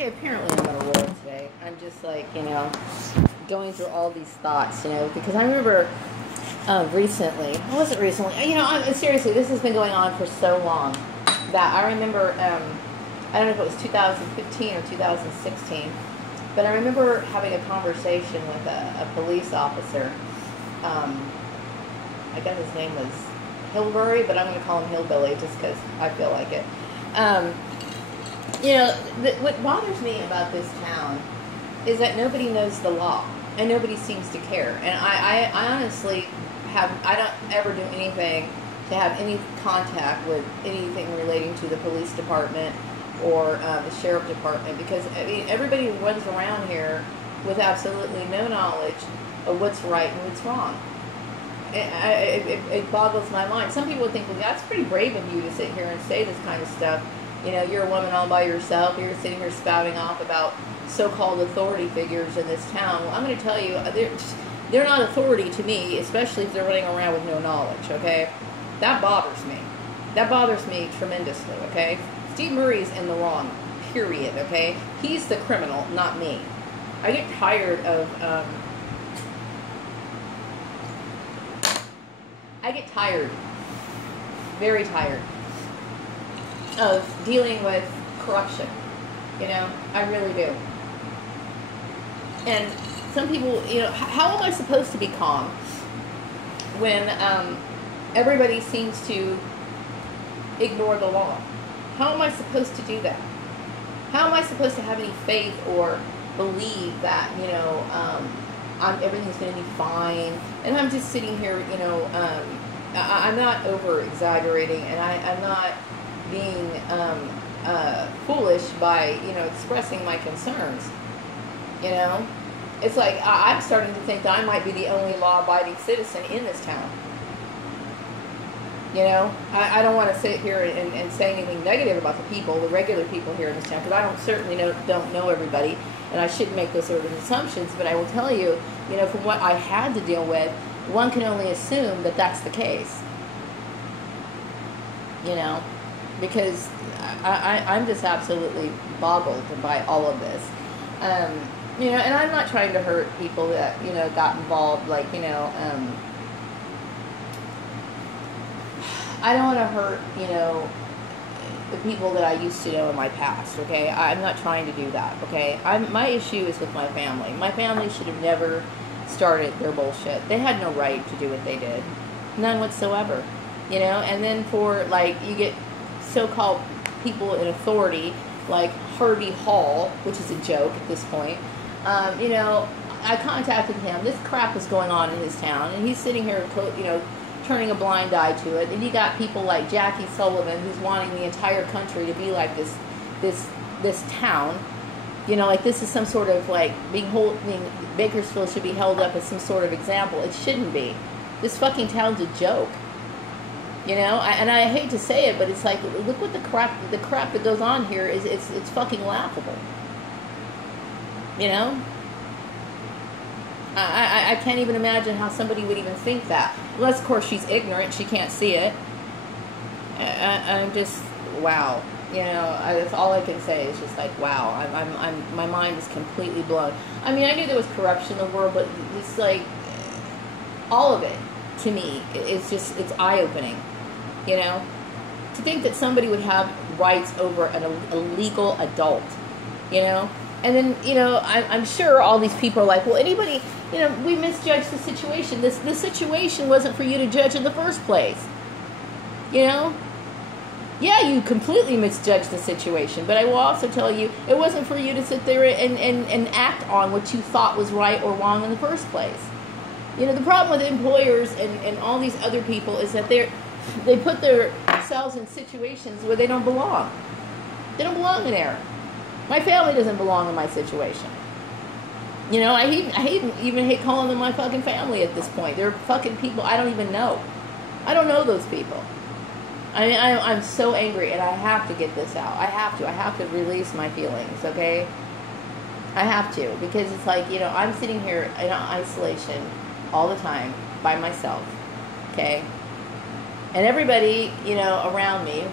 Okay, apparently I'm on a roll today. I'm just like, going through all these thoughts, because I remember recently, it wasn't recently, seriously, this has been going on for so long that I remember, I don't know if it was 2015 or 2016, but I remember having a conversation with a police officer. I guess his name was Hillbury, but I'm going to call him Hillbilly just because I feel like it. What bothers me about this town is that nobody knows the law and nobody seems to care. And I honestly I don't ever do anything to have any contact with anything relating to the police department or the sheriff department, because everybody runs around here with absolutely no knowledge of what's right and what's wrong. It boggles my mind. Some people think, well, that's pretty brave of you to sit here and say this kind of stuff. You're a woman all by yourself. You're sitting here spouting off about so-called authority figures in this town. Well, I'm going to tell you, they're not authority to me, especially if they're running around with no knowledge, okay? That bothers me. That bothers me tremendously, okay? Steve Murray's in the wrong, period, okay? He's the criminal, not me. I get tired of, very tired of dealing with corruption. I really do. And some people, how am I supposed to be calm when everybody seems to ignore the law? How am I supposed to do that? How am I supposed to have any faith or believe that, everything's going to be fine? And I'm just sitting here, I'm not over-exaggerating, and I'm not being foolish by, expressing my concerns. It's like I'm starting to think that I might be the only law-abiding citizen in this town. I don't want to sit here and say anything negative about the regular people here in this town, because I don't know everybody, and I shouldn't make those sort of assumptions, but I will tell you, from what I had to deal with, one can only assume that that's the case. Because I'm just absolutely boggled by all of this. And I'm not trying to hurt people that, got involved, I don't want to hurt, the people that I used to know in my past, okay? I'm not trying to do that, okay? My issue is with my family. My family should have never started their bullshit. They had no right to do what they did. None whatsoever. And then for, you get so-called people in authority, like Harvey Hall, which is a joke at this point. I contacted him. This crap is going on in his town, and he's sitting here, turning a blind eye to it. And you got people like Jackie Sullivan, who's wanting the entire country to be like this town. This is some sort of Bakersfield should be held up as some sort of example. It shouldn't be. This fucking town's a joke. And I hate to say it, but it's like, look what the crap that goes on here is. It's fucking laughable. I can't even imagine how somebody would even think that. Unless, of course, she's ignorant. She can't see it. I'm just, wow. That's all I can say is just like, wow. My mind is completely blown. I mean, I knew there was corruption in the world, but it's like, all of it, to me, it's eye-opening. To think that somebody would have rights over a legal adult, And then, I'm sure all these people are like, well, anybody, we misjudged the situation. This situation wasn't for you to judge in the first place. Yeah, you completely misjudged the situation. But I will also tell you, it wasn't for you to sit there and act on what you thought was right or wrong in the first place. The problem with employers and all these other people is that they put themselves in situations where they don't belong. They don't belong in there. My family doesn't belong in my situation. I even hate calling them my fucking family at this point. They're fucking people I don't even know. I don't know those people. I mean, I'm so angry, and I have to get this out. I have to release my feelings, okay? I have to, because it's like, I'm sitting here in isolation all the time by myself, okay? And everybody, around me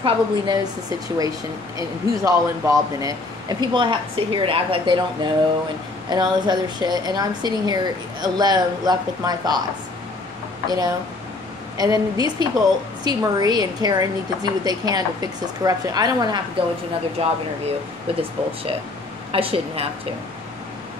probably knows the situation and who's all involved in it. And people have to sit here and act like they don't know and all this other shit. And I'm sitting here alone, left with my thoughts, you know? And then these people, Steve Murray and Karen, need to do what they can to fix this corruption. I don't want to have to go into another job interview with this bullshit. I shouldn't have to.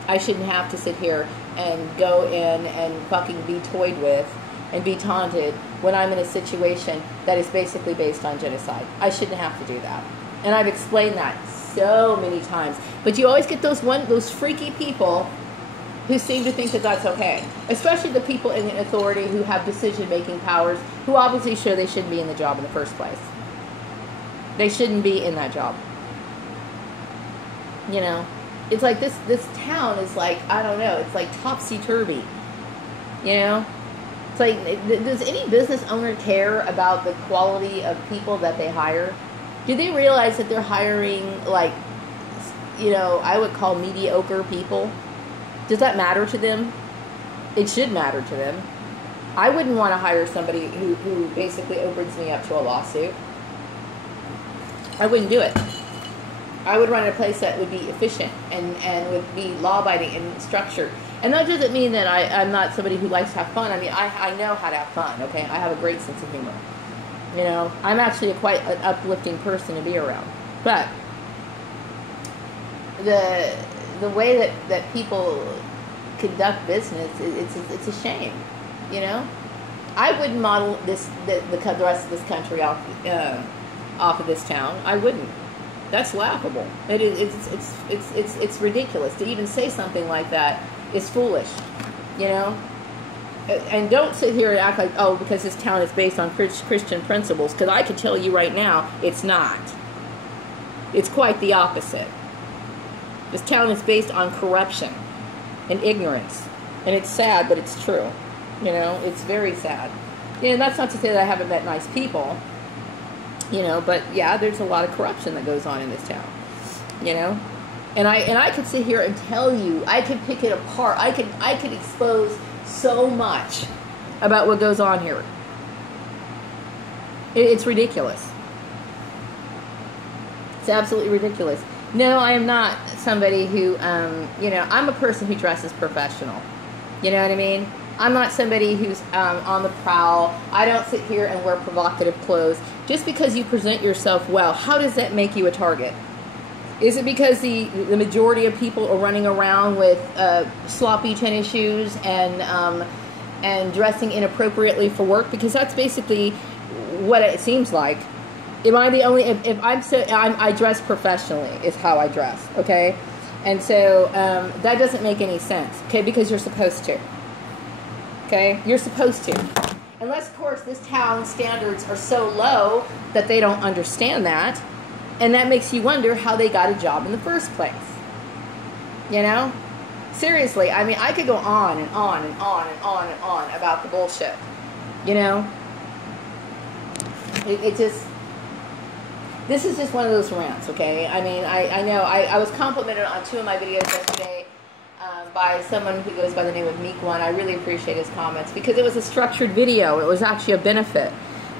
I shouldn't have to sit here and go in and fucking be toyed with and be taunted when I'm in a situation that is basically based on genocide. I shouldn't have to do that. And I've explained that so many times. But you always get those freaky people who seem to think that that's okay. Especially the people in authority who have decision-making powers, who obviously show they shouldn't be in the job in the first place. They shouldn't be in that job. You know? It's like this town is like, I don't know, it's like topsy-turvy. You know? It's like, does any business owner care about the quality of people that they hire? Do they realize that they're hiring, like, you know, I would call mediocre people? Does that matter to them? It should matter to them. I wouldn't want to hire somebody who basically opens me up to a lawsuit. I wouldn't do it. I would run a place that would be efficient and would be law-abiding and structured. And that doesn't mean that I'm not somebody who likes to have fun. I mean, I know how to have fun, okay? I have a great sense of humor. You know, I'm actually quite an uplifting person to be around. But the way that people conduct business, it's a shame. You know, I wouldn't model the rest of this country off of this town. I wouldn't. That's laughable. It's ridiculous to even say something like that. Is foolish. You know. And don't sit here and act like, oh, because this town is based on Christian principles, because I can tell you right now, it's not. It's quite the opposite. This town is based on corruption and ignorance. And it's sad, but it's true. You know, it's very sad. You know, that's not to say that I haven't met nice people. You know, but yeah, there's a lot of corruption that goes on in this town. You know? And I could sit here and tell you, I could pick it apart. I could expose so much about what goes on here. It's ridiculous. It's absolutely ridiculous. No, I am not somebody who, you know, I'm a person who dresses professional. You know what I mean? I'm not somebody who's on the prowl. I don't sit here and wear provocative clothes. Just because you present yourself well, how does that make you a target? Is it because the majority of people are running around with sloppy tennis shoes and dressing inappropriately for work? Because that's basically what it seems like. Am I the only? If I dress professionally is how I dress. Okay, and so that doesn't make any sense. Okay, because you're supposed to. Okay, you're supposed to. Unless, of course, this town's standards are so low that they don't understand that. And that makes you wonder how they got a job in the first place. You know? Seriously, I mean, I could go on and on and on and on and on about the bullshit. You know? It just... This is just one of those rants, okay? I mean, I know, I was complimented on 2 of my videos yesterday by someone who goes by the name of Meek One. I really appreciate his comments because it was a structured video. It was actually a benefit.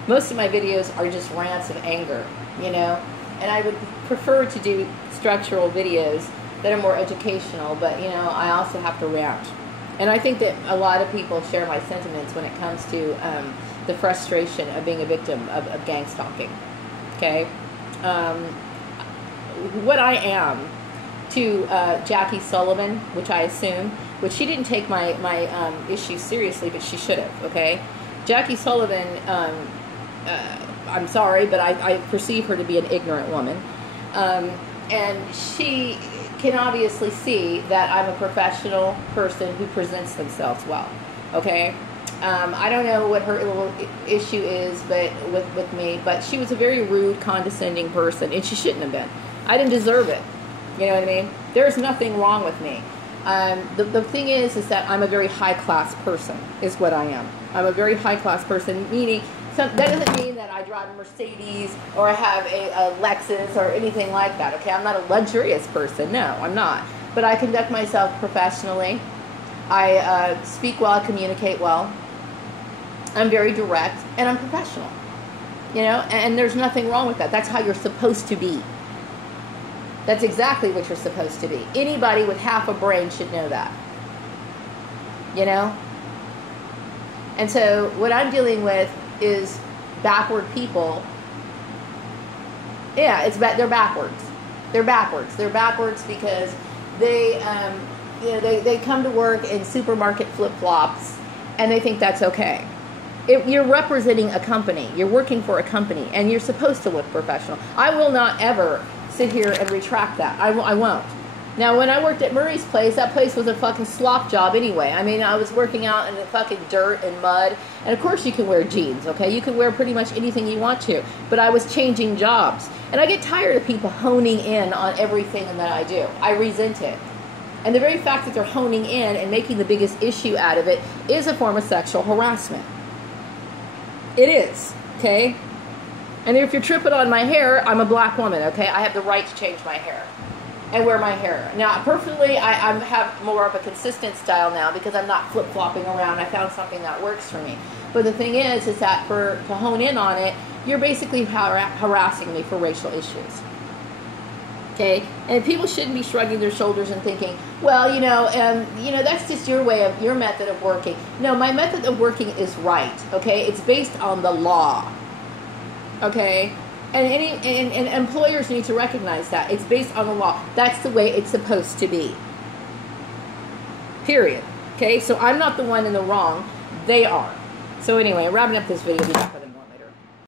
Most of my videos are just rants of anger, you know? And I would prefer to do structural videos that are more educational, but, you know, I also have to rant. And I think that a lot of people share my sentiments when it comes to the frustration of being a victim of gang stalking. Okay? What I am to Jackie Sullivan, which I assume, which she didn't take my issue seriously, but she should have, okay? Jackie Sullivan... I'm sorry, but I perceive her to be an ignorant woman. And she can obviously see that I'm a professional person who presents themselves well. Okay? I don't know what her little issue is but with me, but she was a very rude, condescending person, and she shouldn't have been. I didn't deserve it. You know what I mean? There's nothing wrong with me. The thing is that I'm a very high-class person, is what I am. I'm a very high-class person, meaning... So that doesn't mean that I drive a Mercedes or I have a Lexus or anything like that, okay? I'm not a luxurious person. No, I'm not. But I conduct myself professionally. I speak well, I communicate well. I'm very direct, and I'm professional. You know, and there's nothing wrong with that. That's how you're supposed to be. That's exactly what you're supposed to be. Anybody with half a brain should know that. You know? And so what I'm dealing with is backward people. Yeah, they're backwards. They're backwards. They're backwards because they come to work in supermarket flip-flops and they think that's okay. You're representing a company. You're working for a company and you're supposed to look professional. I will not ever sit here and retract that. I won't. Now, when I worked at Murray's place, that place was a fucking slop job anyway. I mean, I was working out in the fucking dirt and mud. And of course you can wear jeans, okay? You can wear pretty much anything you want to. But I was changing jobs. And I get tired of people honing in on everything that I do. I resent it. And the very fact that they're honing in and making the biggest issue out of it is a form of sexual harassment. It is, okay? And if you're tripping on my hair, I'm a black woman, okay? I have the right to change my hair and wear my hair. Now, personally, I have more of a consistent style now because I'm not flip-flopping around. I found something that works for me. But the thing is that to hone in on it, you're basically harassing me for racial issues. Okay? And people shouldn't be shrugging their shoulders and thinking, well, that's just your method of working. No, my method of working is right, okay? It's based on the law. Okay? And employers need to recognize that. It's based on the law. That's the way it's supposed to be. Period. Okay? So I'm not the one in the wrong. They are. So anyway, wrapping up this video. Be back with